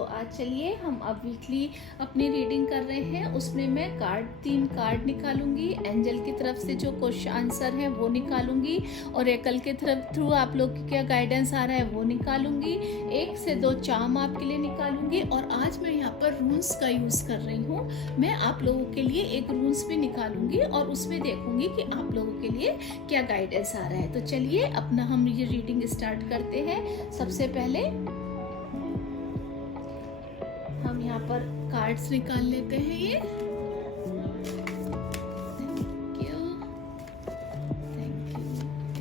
तो आज चलिए हम अब वीकली अपनी रीडिंग कर रहे हैं। उसमें मैं 3 कार्ड निकालूंगी, एंजल की तरफ से जो क्वेश्चन आंसर है वो निकालूंगी और एकल के थ्रू आप लोग की क्या गाइडेंस आ रहा है वो निकालूंगी। 1 से 2 चार्म आपके लिए निकालूंगी और आज मैं यहाँ पर रून्स का यूज कर रही हूँ। मैं आप लोगों के लिए एक रून्स भी निकालूंगी और उसमें देखूंगी कि आप लोगों के लिए क्या गाइडेंस आ रहा है। तो चलिए अपना हम ये रीडिंग स्टार्ट करते हैं। सबसे पहले हम यहाँ पर कार्ड्स निकाल लेते हैं। ये थैंक यू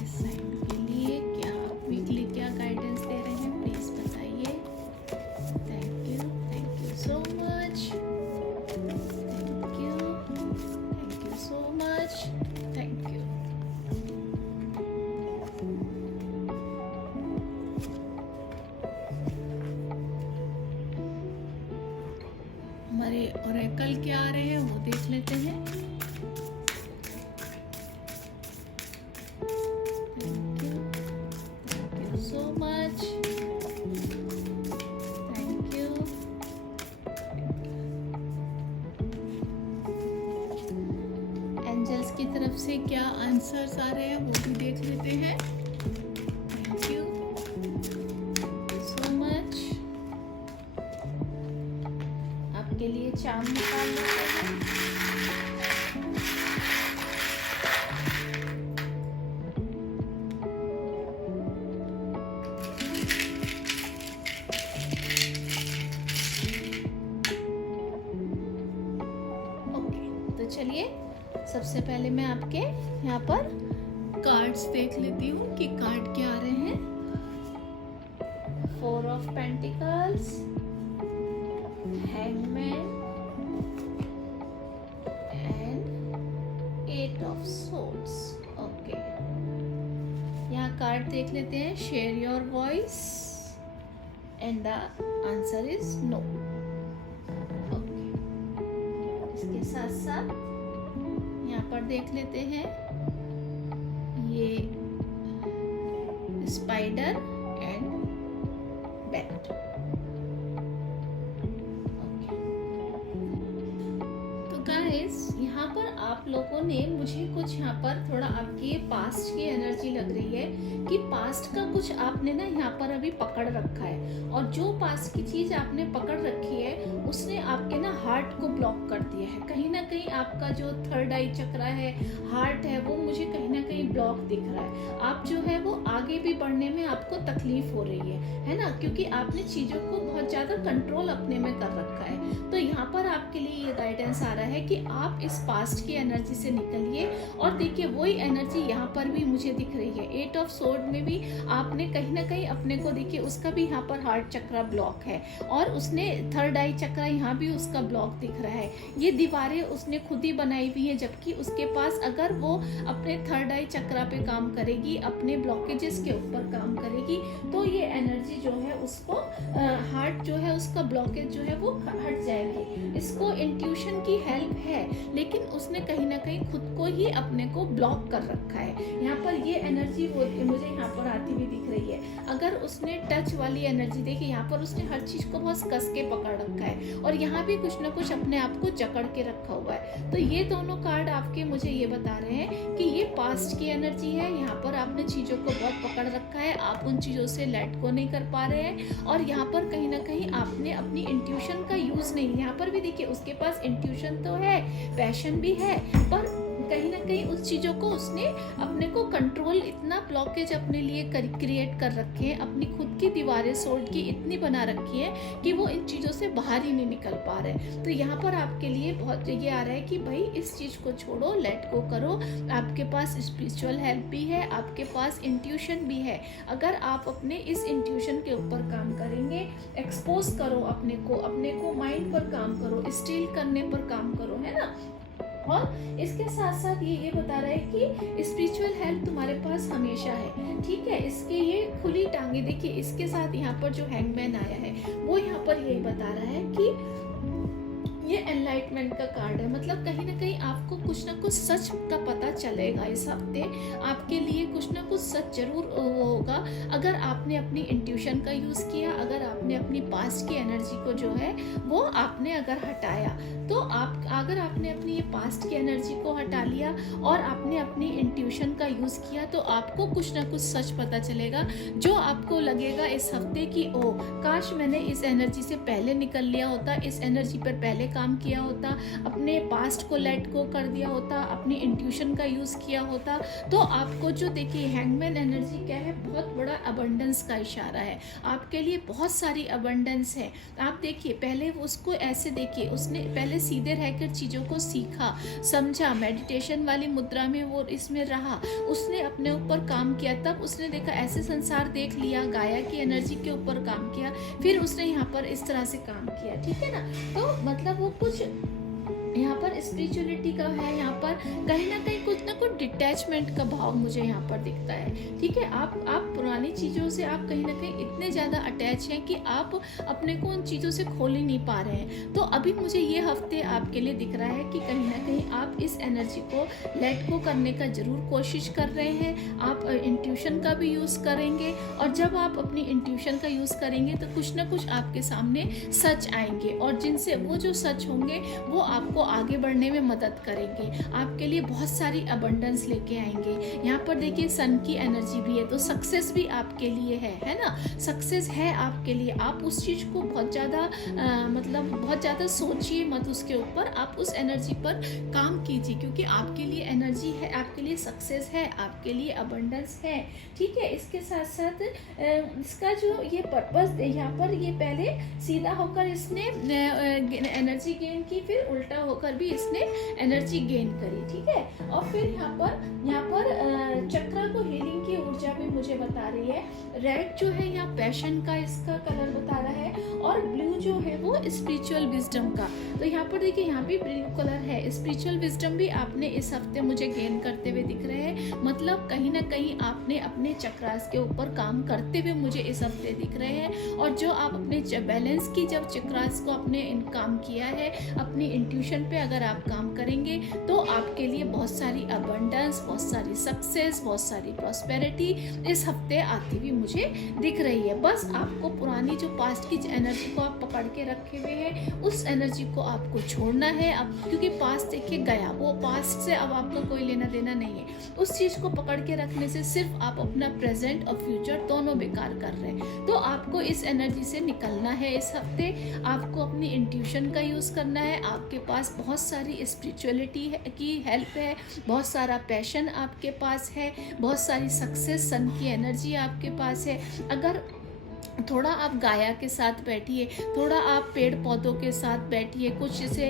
इस साइड के लिए। क्या आप वीकली क्या गाइडेंस दे रहे हैं प्लीज बताइए। Thank you so much. Thank you so much. Thank you. हमारे ओरेकल क्या आ रहे हैं वो देख लेते हैं। Thank you so much. Thank you. Angels की तरफ से क्या आंसर्स आ रहे हैं वो भी देख लेते हैं। Thank you so much. आपके लिए चार्म निकाल लेते हैं। ओके, तो चलिए सबसे पहले मैं आपके यहाँ पर कार्ड्स देख लेती हूँ कि कार्ड क्या आ रहे हैं। 4 of pentacles, Hangman and 8 of Swords। Okay, यहाँ कार्ड देख लेते हैं। Share your voice and the answer is no. Okay, इसके साथ साथ यहाँ पर देख लेते हैं ये स्पाइडर एंड बैट। यहाँ पर आप लोगों ने मुझे कुछ यहाँ पर थोड़ा आपकी पास्ट की एनर्जी लग रही है कि पास्ट का कुछ आपने ना यहाँ पर अभी पकड़ रखा है और जो पास्ट की चीज आपने पकड़ रखी है उसने आपके ना हार्ट को ब्लॉक कर दिया है। कहीं ना कहीं आपका जो थर्ड आई चक्रा है, हार्ट है, वो मुझे कहीं ना कहीं ब्लॉक दिख रहा है। आप जो है वो आगे भी बढ़ने में आपको तकलीफ हो रही है ना, क्योंकि आपने चीजों को बहुत ज्यादा कंट्रोल अपने में कर रखा है। तो यहाँ पर आपके लिए ये गाइडेंस आ रहा है कि आप इस पास्ट की एनर्जी से निकलिए और देखिए वही एनर्जी यहाँ पर भी मुझे दिख रही है। 8 ऑफ सोर्ड में भी आपने कहीं ना कहीं अपने को देखिए उसका भी यहाँ पर हार्ट चक्रा ब्लॉक है और उसने थर्ड आई चक्रा यहाँ भी उसका ब्लॉक दिख रहा है। ये दीवारें उसने खुद ही बनाई हुई है, जबकि उसके पास अगर वो अपने थर्ड आई चक्रा पे काम करेगी, अपने ब्लॉकेजेस के ऊपर काम करेगी, तो ये एनर्जी जो है उसको हार्ट जो है उसका ब्लॉकेज जो है वो हट जाएगी। इसको इंट्यूशन की हेल्प है, लेकिन उसने कहीं ना कहीं खुद को ही अपने को ब्लॉक कर रखा है। यहाँ पर ये एनर्जी मुझे यहाँ पर आती हुई दिख रही है। अगर उसने टच वाली एनर्जी देखी, यहाँ पर उसने हर चीज को बहुत कस के पकड़ रखा है और यहाँ भी कुछ ना कुछ अपने आप को जकड़ के रखा हुआ है। तो ये दोनों कार्ड आपके मुझे ये बता रहे हैं कि ये पास्ट की एनर्जी है। यहाँ पर आपने चीजों को बहुत पकड़ रखा है, आप उन चीजों से लेट गो नहीं कर पा रहे हैं और यहाँ पर कहीं ना कहीं आपने अपनी इंट्यूशन का यूज नहीं। यहाँ पर भी देखिए उसके पास इंट्यूशन तो है, पैशन भी है, पर कहीं ना कहीं उस चीजों को उसने अपने को कंट्रोल, इतना ब्लॉकेज अपने लिए क्रिएट कर रखे हैं, अपनी खुद की दीवारें सोल्ड की इतनी बना रखी है कि वो इन चीजों से बाहर ही नहीं निकल पा रहे। तो यहाँ पर आपके लिए बहुत ये आ रहा है कि भाई इस चीज को छोड़ो, लेट गो करो। आपके पास स्पिरिचुअल हेल्प भी है, आपके पास इंट्यूशन भी है। अगर आप अपने इस इंट्यूशन के ऊपर काम करेंगे, एक्सपोज करो अपने को माइंड पर काम करो, स्टील करने पर काम करो, है ना। और इसके साथ साथ ये बता रहा है कि स्पिरिचुअल हेल्प तुम्हारे पास हमेशा है, ठीक है। इसके ये खुली टांगे देखिए, इसके साथ यहाँ पर जो हैंगमैन आया है वो यहाँ पर यही बता रहा है कि ये एनलाइटमेंट का कार्ड है, मतलब कहीं ना कहीं आपको कुछ ना कुछ सच का पता चलेगा इस हफ्ते। आपके लिए कुछ ना कुछ सच जरूर वो होगा अगर आपने अपनी इंट्यूशन का यूज़ किया, अगर आपने अपनी पास्ट की एनर्जी को जो है वो आपने अगर हटाया, तो आप अगर आपने अपनी ये पास्ट की एनर्जी को हटा लिया और आपने अपनी इंट्यूशन का यूज़ किया, तो आपको कुछ ना कुछ सच पता चलेगा जो आपको लगेगा इस हफ्ते की ओ काश मैंने इस एनर्जी से पहले निकल लिया होता, इस एनर्जी पर पहले काम किया होता, अपने पास्ट को लेट गो कर दिया होता, अपनी इंट्यूशन का यूज़ किया होता। तो आपको जो देखिए हैंगमैन एनर्जी क्या है, बहुत बड़ा अबंडेंस का इशारा है, आपके लिए बहुत सारी अबंडेंस है। आप देखिए पहले उसको ऐसे देखिए, उसने पहले सीधे रहकर चीज़ों को सीखा समझा, मेडिटेशन वाली मुद्रा में वो इसमें रहा, उसने अपने ऊपर काम किया, तब उसने देखा ऐसे संसार देख लिया, गाया की एनर्जी के ऊपर काम किया, फिर उसने यहाँ पर इस तरह से काम किया, ठीक है ना। तो मतलब वो कुछ यहाँ पर स्पिरिचुअलिटी का है, यहाँ पर कहीं ना कुछ डिटैचमेंट का भाव मुझे यहाँ पर दिखता है, ठीक है। आप पुरानी चीज़ों से आप कहीं ना कहीं इतने ज़्यादा अटैच हैं कि आप अपने को उन चीज़ों से खोल ही नहीं पा रहे हैं। तो अभी मुझे ये हफ्ते आपके लिए दिख रहा है कि कहीं ना कहीं आप इस एनर्जी को लेट गो करने का ज़रूर कोशिश कर रहे हैं। आप इंट्यूशन का भी यूज़ करेंगे, और जब आप अपनी इंट्यूशन का यूज़ करेंगे तो कुछ ना कुछ आपके सामने सच आएंगे, और जिनसे वो जो सच होंगे वो आपको आगे बढ़ने में मदद करेंगे, आपके लिए बहुत सारी अबंडेंस लेके आएंगे। यहाँ पर देखिए सन की एनर्जी भी है, तो सक्सेस भी आपके लिए है ना, सक्सेस है आपके लिए। आप उस चीज़ को बहुत ज़्यादा मतलब बहुत ज़्यादा सोचिए मत उसके ऊपर, आप उस एनर्जी पर काम कीजिए, क्योंकि आपके लिए एनर्जी है, आपके लिए सक्सेस है, आपके लिए अबंडेंस है, ठीक है। इसके साथ साथ इसका जो ये पर्पस यहाँ पर, ये पहले सीधा होकर इसने एनर्जी गेन की, फिर उल्टा होकर भी इसने एनर्जी गेन करी, ठीक है। और फिर यहाँ पर चक्र को हीलिंग की ऊर्जा भी मुझे बता रही है। रेड जो है यहाँ पैशन का इसका कलर बता रहा है, और ब्लू जो है वो स्पिरिचुअल विजडम का। तो यहाँ पर देखिए यहाँ भी ब्लू कलर है, स्पिरिचुअल विजडम भी आपने इस हफ्ते मुझे गेन करते हुए दिख रहे हैं, मतलब कहीं ना कहीं आपने अपने चक्रास के ऊपर काम करते हुए मुझे इस हफ्ते दिख रहे हैं। और जो आप अपने बैलेंस की जब चक्रास को आपने काम किया है, अपनी इंट्यूशन पे अगर आप काम करेंगे, तो आपके लिए बहुत सारी अबंडेंस, बहुत सारी सक्सेस, बहुत सारी प्रॉस्पेरिटी इस हफ्ते आती हुई मुझे दिख रही है। बस आपको पुरानी जो पास्ट की एनर्जी को आप पकड़ के रखे हुए हैं, उस एनर्जी को आपको छोड़ना है अब, क्योंकि पास्ट देखिए गया, वो पास्ट से अब आपका कोई लेना देना नहीं है। उस चीज़ को पकड़ के रखने से सिर्फ आप अपना प्रेजेंट और फ्यूचर दोनों बेकार कर रहे हैं। तो आपको इस एनर्जी से निकलना है इस हफ्ते, आपको अपनी इंट्यूशन का यूज़ करना है। आपके पास बहुत सारी स्पिरिचुअलिटी की हेल्प है, बहुत सारा पैशन आपके पास है, बहुत सारी सक्सेस सन की एनर्जी आपके पास है। अगर थोड़ा आप गाया के साथ बैठिए, थोड़ा आप पेड़ पौधों के साथ बैठिए, कुछ जैसे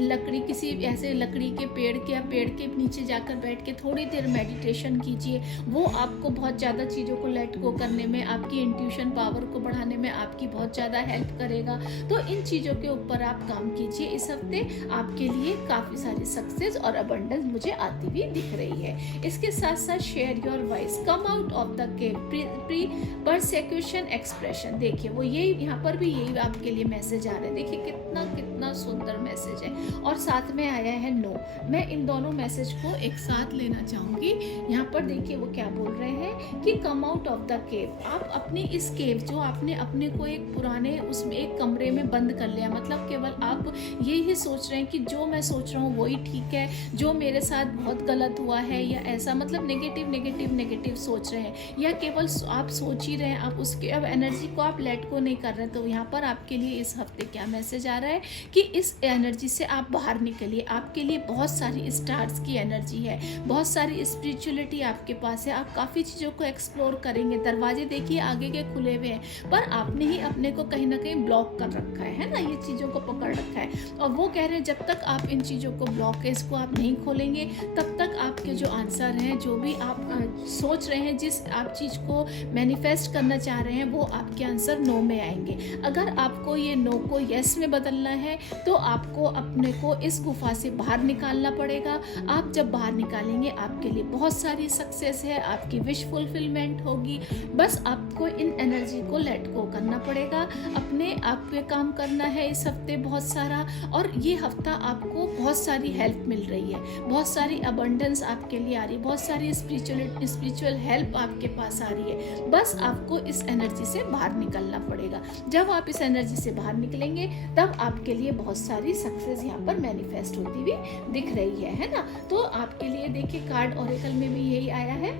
लकड़ी, किसी ऐसे लकड़ी के पेड़ के या पेड़ के नीचे जाकर बैठ के थोड़ी देर मेडिटेशन कीजिए, वो आपको बहुत ज़्यादा चीज़ों को लेट गो करने में, आपकी इंट्यूशन पावर को बढ़ाने में आपकी बहुत ज़्यादा हेल्प करेगा। तो इन चीज़ों के ऊपर आप काम कीजिए, इस हफ्ते आपके लिए काफ़ी सारी सक्सेस और अबंडेंस मुझे आती हुई दिख रही है। इसके साथ साथ share your voice, come out of the cave, pre persecution expression, देखिए वो ये यहाँ पर भी यही आपके लिए मैसेज आ रहा है। देखिए कितना कितना सुंदर मैसेज है, और साथ में आया है नो। मैं इन दोनों मैसेज को एक साथ लेना चाहूँगी। यहाँ पर देखिए वो क्या बोल रहे हैं कि कम आउट ऑफ द केव, आप अपनी इस केव, जो आपने अपने को एक पुराने उसमें एक कमरे में बंद कर लिया, मतलब केवल आप यही सोच रहे हैं कि जो मैं सोच रहा हूँ वही ठीक है, जो मेरे साथ बहुत गलत हुआ है या ऐसा, मतलब नेगेटिव सोच रहे हैं, या केवल आप सोच ही रहे हैं, आप उसके अब एनर्जी को आप लेट को नहीं कर रहे। तो यहाँ पर आपके लिए इस हफ्ते क्या मैसेज आ रहा है कि इस एनर्जी से आप बाहर निकलिए। आपके लिए बहुत सारी स्टार्स की एनर्जी है, बहुत सारी स्पिरिचुअलिटी आपके पास है, आप काफ़ी चीज़ों को एक्सप्लोर करेंगे। दरवाजे देखिए आगे के खुले हुए हैं, पर आपने ही अपने को कहीं ना कहीं ब्लॉक कर रखा है ना, ये चीज़ों को पकड़ रखा है। और वो कह रहे हैं जब तक आप इन चीज़ों को ब्लॉकेज को आप नहीं खोलेंगे, तब तक आपके जो आंसर हैं, जो भी आप सोच रहे हैं, जिस आप चीज़ को मैनिफेस्ट करना चाह रहे हैं, हैं वो आपके आंसर नो में आएंगे। अगर आपको ये नो को यस में बदलना है तो आपको अपने को इस गुफा से बाहर निकालना पड़ेगा। आप जब बाहर निकालेंगे आपके लिए बहुत सारी सक्सेस है, आपकी विश फुलफिलमेंट होगी। बस आपको इन एनर्जी को लेट गो करना पड़ेगा, अपने आप पे काम करना है इस हफ्ते बहुत सारा। और ये हफ्ता आपको बहुत सारी हेल्प मिल रही है, बहुत सारी अबंडेंस आपके लिए आ रही है, बहुत सारी स्पिरिचुअल हेल्प आपके पास आ रही है। बस आपको इस एनर्जी से बाहर निकलना पड़ेगा। जब आप इस एनर्जी से बाहर निकलेंगे तब आपके लिए बहुत सारी सक्सेस यहाँ पर मैनिफेस्ट होती हुई दिख रही है ना। तो आपके लिए देखिए कार्ड ओरेकल में भी यही आया है।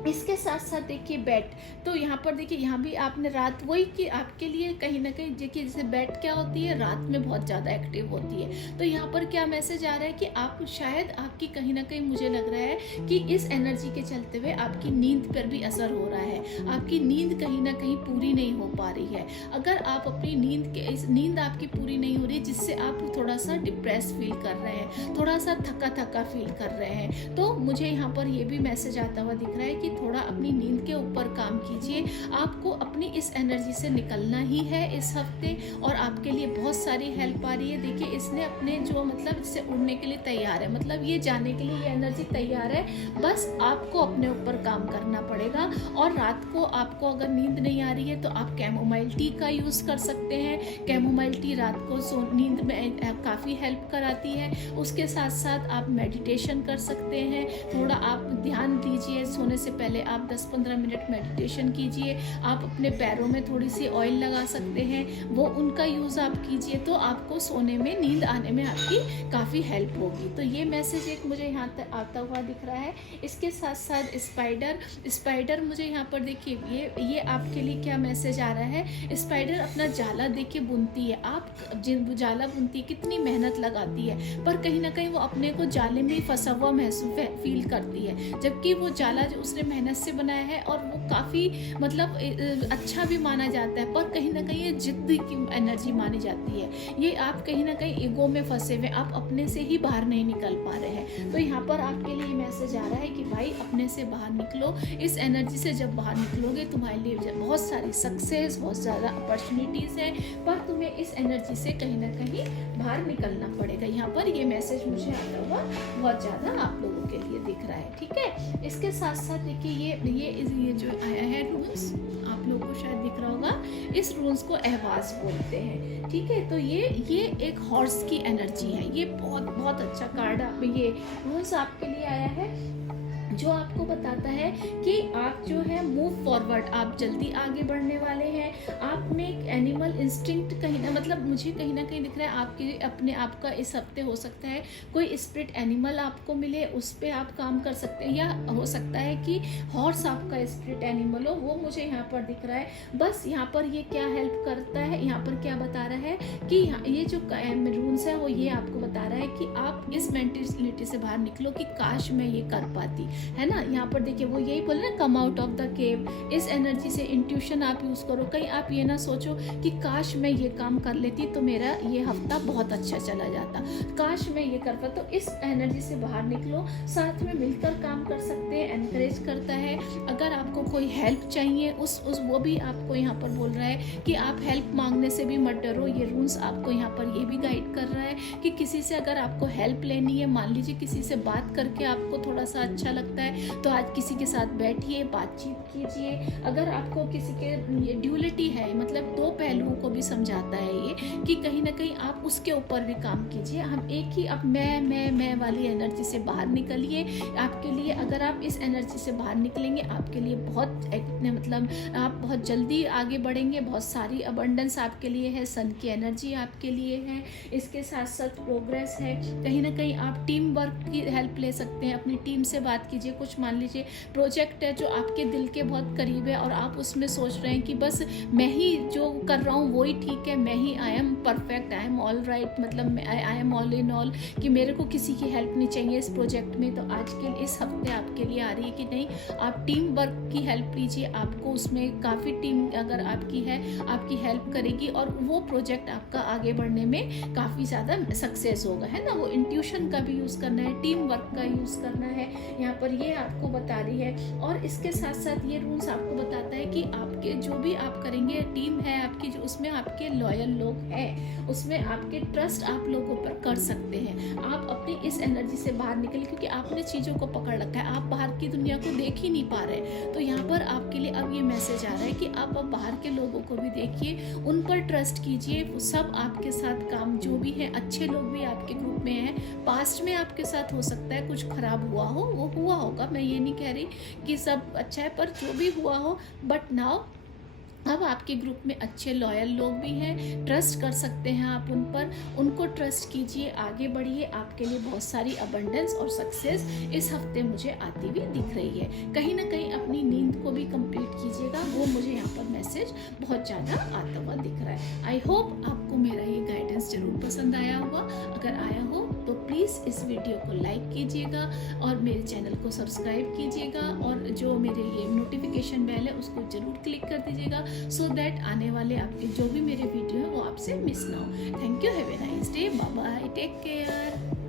इसके साथ साथ देखिए बैट, तो यहाँ पर देखिए यहाँ भी आपने रात वही कि आपके लिए कहीं ना कहीं देखिए जैसे बैट क्या होती है, रात में बहुत ज़्यादा एक्टिव होती है। तो यहाँ पर क्या मैसेज आ रहा है कि आप शायद आपकी कहीं ना कहीं मुझे लग रहा है कि इस एनर्जी के चलते हुए आपकी नींद पर भी असर हो रहा है। आपकी नींद कहीं ना कहीं पूरी नहीं हो पा रही है। अगर आप अपनी नींद आपकी पूरी नहीं हो रही, जिससे आप थोड़ा सा डिप्रेस फील कर रहे हैं, थोड़ा सा थका थका फील कर रहे हैं, तो मुझे यहाँ पर ये भी मैसेज आता हुआ दिख रहा है कि थोड़ा अपनी नींद के ऊपर काम कीजिए। आपको अपनी इस एनर्जी से निकलना ही है इस हफ्ते, और आपके लिए बहुत सारी हेल्प आ रही है। देखिए इसने अपने जो मतलब इससे उड़ने के लिए तैयार है, मतलब ये जाने के लिए ये एनर्जी तैयार है। बस आपको अपने ऊपर काम करना पड़ेगा। और रात को आपको अगर नींद नहीं आ रही है तो आप कैमोमाइल टी का यूज़ कर सकते हैं। कैमोमाइल टी रात को नींद में काफ़ी हेल्प कराती है। उसके साथ साथ आप मेडिटेशन कर सकते हैं, थोड़ा आप ध्यान दीजिए। सोने से पहले आप 10-15 मिनट मेडिटेशन कीजिए। आप अपने पैरों में थोड़ी सी ऑयल लगा सकते हैं, वो उनका यूज़ आप कीजिए, तो आपको सोने में नींद आने में आपकी काफ़ी हेल्प होगी। तो ये मैसेज एक मुझे यहाँ तक आता हुआ दिख रहा है। इसके साथ साथ स्पाइडर मुझे यहाँ पर देखिए ये आपके लिए क्या मैसेज आ रहा है। स्पाइडर अपना जाला देखिए बुनती है। आप जिन जाला बुनती है कितनी मेहनत लगाती है, पर कहीं ना कहीं वो अपने को जाले में फंसा हुआ महसूस फील करती है, जबकि वो जाला जो उसने मेहनत से बनाया है और वो काफ़ी मतलब अच्छा भी माना जाता है, पर कहीं ना कहीं ये जिद्द की एनर्जी मानी जाती है। ये आप कहीं ना कहीं ईगो में फंसे हुए, आप अपने से ही बाहर नहीं निकल पा रहे हैं। तो यहाँ पर आपके लिए मैसेज आ रहा है कि भाई अपने से बाहर निकलो। इस एनर्जी से जब बाहर निकलोगे तुम्हारे लिए बहुत सारी सक्सेस, बहुत ज़्यादा अपॉर्चुनिटीज़ हैं, पर तुम्हें इस एनर्जी से कहीं ना कहीं बाहर निकलना पड़ेगा। यहाँ पर ये मैसेज मुझे आता हुआ बहुत ज़्यादा आप लोगों के लिए दिख रहा है, ठीक है। इसके साथ साथ देखिए ये जो आया है रूल्स, आप लोगों को शायद दिख रहा होगा, इस रूल्स को अहवाज बोलते हैं, ठीक है। तो ये एक हॉर्स की एनर्जी है। ये बहुत बहुत अच्छा कार्ड आप ये रूल्स आपके लिए आया है, जो आपको बताता है कि आप जो है मूव फॉरवर्ड, आप जल्दी आगे बढ़ने वाले हैं। आप में एक एनिमल इंस्टिंक्ट कहीं ना मतलब मुझे कहीं ना कहीं दिख रहा है आपके अपने आप का इस हफ्ते हो सकता है कोई स्पिरिट एनिमल आपको मिले, उस पर आप काम कर सकते हैं, या हो सकता है कि हॉर्स आपका स्पिरिट एनिमल हो, वो मुझे यहाँ पर दिख रहा है। बस यहाँ पर ये क्या हेल्प करता है, यहाँ पर क्या बता रहा है कि ये जो रूल्स है वो ये आपको बता रहा है कि आप इस मेंटेलिटी से बाहर निकलो कि काश मैं ये कर पाती, है ना। यहाँ पर देखिए वो यही बोले ना, कम आउट ऑफ द केव। इस एनर्जी से इंट्यूशन आप यूज़ करो। कहीं आप ये ना सोचो कि काश मैं ये काम कर लेती तो मेरा ये हफ्ता बहुत अच्छा चला जाता, काश मैं ये कर पाता। तो इस एनर्जी से बाहर निकलो, साथ में मिलकर काम कर सकते हैं, एनकरेज करता है। अगर आपको कोई हेल्प चाहिए उस वो भी आपको यहाँ पर बोल रहा है कि आप हेल्प मांगने से भी मत डरो। ये रूल्स आपको यहाँ पर ये भी गाइड कर रहा है कि किसी से अगर आपको हेल्प लेनी है, मान लीजिए किसी से बात करके आपको थोड़ा सा अच्छा लगता है तो आज किसी के साथ बैठिए, बातचीत कीजिए। अगर आपको किसी के ये ड्यूलिटी है, मतलब दो पहलुओं को भी समझाता है ये कि कहीं ना कहीं आप उसके ऊपर भी काम कीजिए। हम एक ही अब मैं वाली एनर्जी से बाहर निकलिए। आपके लिए अगर आप इस एनर्जी से बाहर निकलेंगे आपके लिए बहुत मतलब आप बहुत जल्दी आगे बढ़ेंगे। बहुत सारी अबंडेंस आपके लिए है, सन की एनर्जी आपके लिए है। इसके साथ साथ प्रोग्रेस है। कहीं ना कहीं आप टीम वर्क की हेल्प ले सकते हैं, अपनी टीम से बात कीजिए। कुछ मान लीजिए प्रोजेक्ट है जो आपके दिल के बहुत करीब है और आप उसमें सोच रहे हैं कि बस मैं ही जो कर रहा हूँ वही ठीक है, मैं ही I am perfect, I am all right, मतलब I am all in all, कि मेरे को किसी की हेल्प नहीं चाहिए इस प्रोजेक्ट में। तो आज के इस हफ्ते आपके लिए आ रही है कि नहीं, आप टीम वर्क की हेल्प लीजिए। आपको उसमें काफ़ी टीम अगर आपकी है आपकी हेल्प करेगी और वो प्रोजेक्ट आपका आगे बढ़ने में काफ़ी ज़्यादा सक्सेस होगा, है ना। वो इंट्यूशन का भी यूज़ करना है, टीम वर्क का यूज़ करना है। यहाँ पर और ये आपको बता रही है। और इसके साथ साथ ये रूल्स आपको बताता है कि आपके जो भी आप करेंगे, टीम है आपकी जो, उसमें आपके लॉयल लोग हैं, उसमें आपके ट्रस्ट आप लोगों पर कर सकते हैं। आप अपनी इस एनर्जी से बाहर निकले, क्योंकि आपने चीज़ों को पकड़ रखा है, आप बाहर की दुनिया को देख ही नहीं पा रहे। तो यहाँ पर आपके लिए अब ये मैसेज आ रहा है कि आप अब बाहर के लोगों को भी देखिए, उन पर ट्रस्ट कीजिए, वो सब आपके साथ काम जो भी है, अच्छे लोग भी आपके ग्रुप में हैं। पास्ट में आपके साथ हो सकता है कुछ खराब हुआ हो, वो हुआ होगा, मैं ये नहीं कह रही कि सब अच्छा है, पर जो भी हुआ हो, बट नाउ अब आपके ग्रुप में अच्छे लॉयल लोग भी हैं, ट्रस्ट कर सकते हैं आप उन पर, उनको ट्रस्ट कीजिए, आगे बढ़िए। आपके लिए बहुत सारी अबंडेंस और सक्सेस इस हफ्ते मुझे आती हुई दिख रही है। कहीं ना कहीं अपनी नींद को भी कंप्लीट कीजिएगा, वो मुझे यहाँ पर मैसेज बहुत ज़्यादा आता हुआ दिख रहा है। आई होप आपको मेरा ये गाइडेंस जरूर पसंद आया होगा। अगर आया हो तो प्लीज़ इस वीडियो को लाइक कीजिएगा और मेरे चैनल को सब्सक्राइब कीजिएगा, और जो मेरे ये नोटिफिकेशन बेल है उसको जरूर क्लिक कर दीजिएगा, सो दैट आने वाले आपके जो भी मेरे वीडियो है वो आपसे मिस ना हो। Thank you, have a nice day, bye bye, take care.